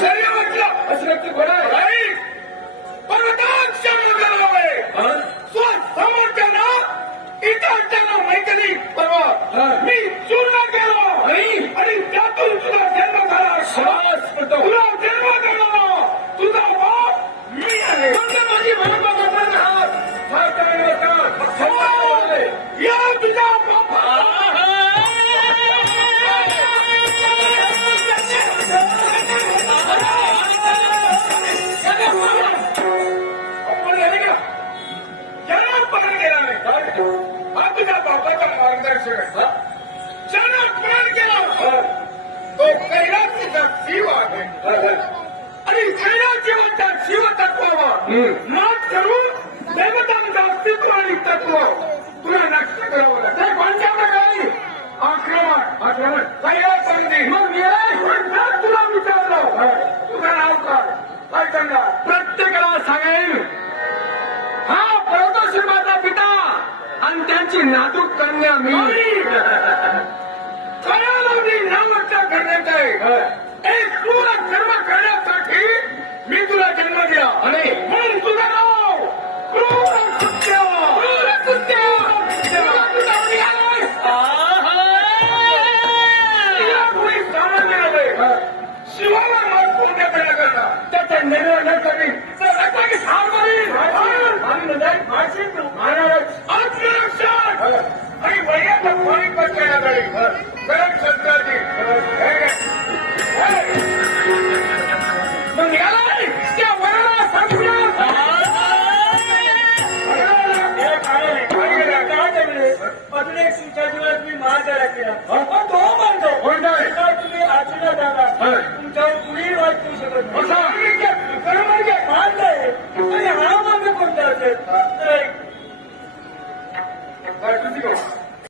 शरीर म्हटलं असं घोडा आहे. पर्वतांच्या नगरावे स्वसमर्थ्याला इटांच्या मैत्री परवा मी चूर्ण केलो आणि त्यातून तुझा जन्म झाला. तुला जन्म देणारा तुझा बाप मी आहे. माझी बाबा या तुझ्या बापा तुझ्या बापाचा मार्गदर्शक ज्यानं अपमान केला तो कैलासीचा शिव आहे आणि कैलास जीवाच्या शिवतत्वावर नाच करून देवतांचं अस्तित्व आणि तत्व तुला नष्ट करावं लागतं. कोणत्या प्रकारे आक्रमण कैलासामध्ये मग तुला विचारलं तुझं नाव काय सांगणार प्रत्येकाला सांगेल हा पर्वतशिवाचा पिता आणि त्यांची नाजूक कन्या मी. कळाला नाव रक्षा करण्यात आहे. एक क्रूर कर्म करण्यासाठी मी तुला जन्म दिला आणि म्हणून तुझं नाव क्रूर कृत्य. सामान्य नव्हे. शिवाला माग कोणत्या पेढा करणार त्याचा निर्णय न करी आत्मरक्षण आणि वैयाचं पाणी करण्याकडे गरज शस्त्राची मग याला त्या वराला सांगूया अजून एक तुमच्या जीवनात मी महाजारा केला तो म्हणतो तुम्ही आजीला जागा तुमच्यावर कुणीही वाईट करू शकत नाही.